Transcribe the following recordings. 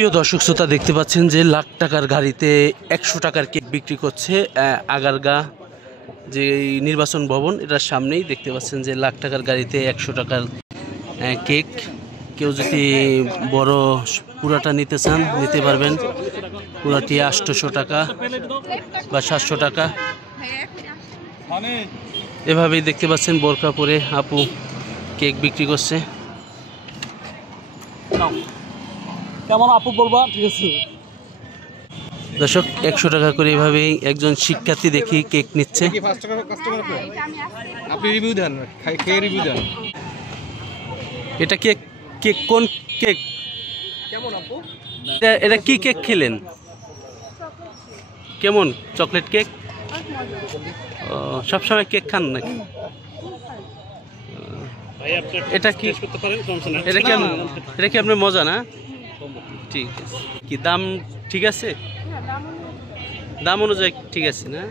প্রিয় দর্শক শ্রোতা দেখতে পাচ্ছেন যে লাখ টাকার গাড়িতে 100 টাকার কেক বিক্রি করছে আগারগা যে নির্বাচন ভবন এটার সামনেই দেখতে পাচ্ছেন যে লাখ টাকার গাড়িতে 100 টাকার কেক। কেউ যদি বড় পুরাটা নিতে চান নিতে পারবেন, পুরাটি 800 টাকা বা 700 টাকা। এভাবেই দেখতে পাচ্ছেন বোরকা পরে আপু কেক বিক্রি করছে। কেমন আপু বলবা? ঠিক আছে দর্শক 100 টাকা করে এভাবেই একজন শিক্ষার্থী দেখি কেক নিচ্ছে। আপনি রিভিউ দেন, খেয়ে রিভিউ দেন। এটা কেক, কেক কোন কেক? কেমন আপু? এটা কি কেক খেলেন? কেমন চকলেট কেক? সবসময় কেক খান নাকি? এটা কি এটা কি আপনার মজা না? ঠিক আছে, কি দাম ঠিক আছে? দাম অনুযায়ী ঠিক আছে না?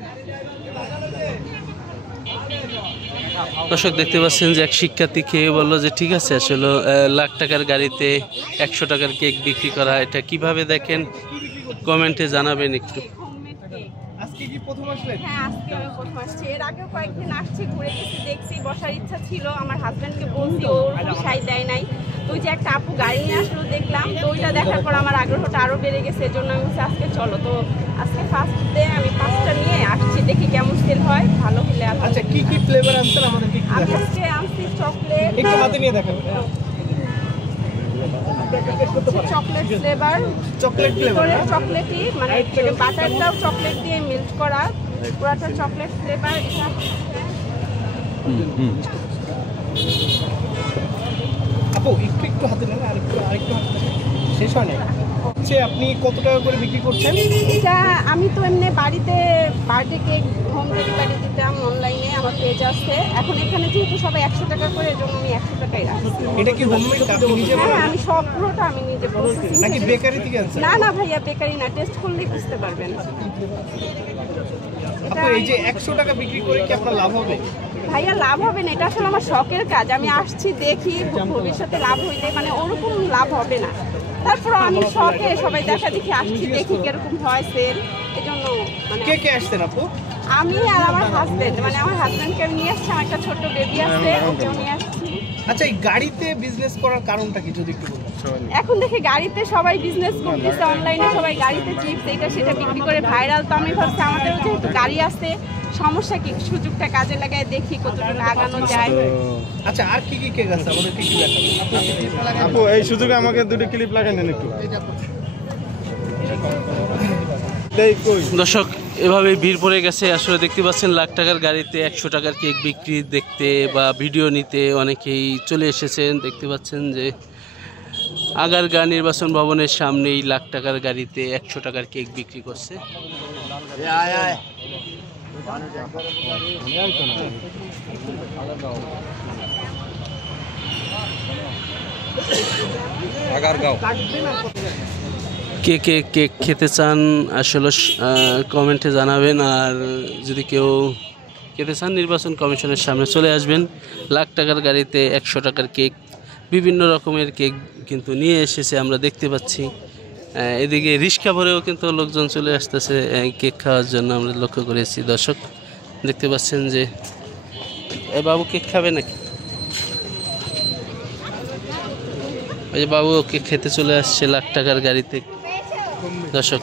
দর্শক দেখতে পাচ্ছেন যে এক শিক্ষার্থী খেয়ে বললো যে ঠিক আছে, আসলে লাখ টাকার গাড়িতে 100 টাকার কেক বিক্রি করা এটা কিভাবে দেখেন কমেন্টে জানাবেন একটু। আজকে কি প্রথম আসলেন? হ্যাঁ, আজকে আমি প্রথম আসছি। এর আগেও কয়েকদিন আসছি, ঘুরে গেছি, দেখছি, বসার ইচ্ছা ছিল। আমার হাজব্যান্ডকে বলছি, ওর সাই দেয় নাই। তো ওই যে একটা আপু গাড়ি নিয়ে আসলো দেখলাম, তো ওইটা দেখার পর আমার আগ্রহটা আরও বেড়ে গেছে। এর জন্য আমি বলছি আজকে চলো। তো আজকে ফার্স্ট ডে আমি 5টা নিয়ে আসছি, দেখি কেমন সেল হয়। ভালো হলে আচ্ছা, কি কি ফ্লেভার আনছেন আমাদের কি? আমি আজকে আনছি চকলেট, একটু হাতে নিয়ে দেখান। চকলেট ফ্লেভার, চকলেট ফ্লেভার, চকলেটই মানে বাটারটাও চকলেট দিয়ে মিল্ক করা, পুরাটা চকলেট ফ্লেভার। এটা আপু একটু একটু হাতে নেন, আরেকটু হাতে নেন। শেষ হয় না। আচ্ছা, আপনি কত টাকা করে বিক্রি করছেন? এটা আমি তো এমনি বাড়িতে বার্থডে কেক হোম ডেলিভারি দিতাম অনলাইনে, আমার পেজ আছে। এখন এখানে যেহেতু সবাই 100 টাকা করে, এর জন্য আমি 100 টাকাই রাখছি। এটা কি হোমমেড আপনি নিজে হ্যাঁ, বানান আমি সব পুরোটা আমি নিজে প্রসেসিং নাকি বেকারি থেকে আনছেন? না না ভাইয়া, বেকারি না, টেস্ট করলেই বুঝতে পারবেন। আপু এই যে 100 টাকা বিক্রি করে কি আপনার লাভ হবে? ভাইয়া লাভ হবে না, এটা আসলে আমার শখের কাজ। আমি আসছি দেখি, ভবিষ্যতে লাভ হইলে মানে ওরকম লাভ হবে না। তারপর আমি শখে সবাই দেখা দেখি আসছি, দেখি কিরকম হয় সেল। এই জন্য মানে কে কে আসছেন আপু? আমি আর আমার হাজবেন্ড, মানে আমার হাজবেন্ডকে আমি নিয়ে আসছি, আমার একটা ছোট্ট বেবি আছে, ওকেও নিয়ে আসছি। আচ্ছা, এই গাড়িতে বিজনেস করার কারণটা কি যদি একটু বলতেন? এখন দেখি গাড়িতে সবাই বিজনেস করতেছে, অনলাইনে সবাই গাড়িতে চিপস এটা সেটা বিক্রি করে ভাইরাল। তো আমি ভাবছি আমাদেরও যেহেতু গাড়ি আছে, সমস্যা কি, সুযোগটা কাজে লাগায় দেখি কতটুকু আগানো যায়। আচ্ছা, আর কি কি কেক আছে আমাদের কি কি দেখাবেন? আপু এই সুযোগে আমাকে দুটো ক্লিপ লাগাই নেন একটু। দর্শক এভাবে ভিড় পড়ে গেছে। আসলে দেখতে পাচ্ছেন লাখ টাকার গাড়িতে 100 টাকার কেক বিক্রি দেখতে বা ভিডিও নিতে অনেকেই চলে এসেছেন। দেখতে পাচ্ছেন যে আগারগা নির্বাচন ভবনের সামনেই লাখ টাকার গাড়িতে 100 টাকার কেক বিক্রি করছে। কে কে কেক খেতে চান আসলে কমেন্টে জানাবেন। আর যদি কেউ খেতে চান নির্বাচন কমিশনের সামনে চলে আসবেন। লাখ টাকার গাড়িতে 100 টাকার কেক, বিভিন্ন রকমের কেক কিন্তু নিয়ে এসেছে আমরা দেখতে পাচ্ছি। এদিকে রিক্সা ভরেও কিন্তু লোকজন চলে আসতেছে কেক খাওয়ার জন্য, আমরা লক্ষ্য করেছি। দর্শক দেখতে পাচ্ছেন যে বাবু কেক খাবে নাকি? ওই যে বাবু কেক খেতে চলে আসছে লাখ টাকার গাড়িতে। দর্শক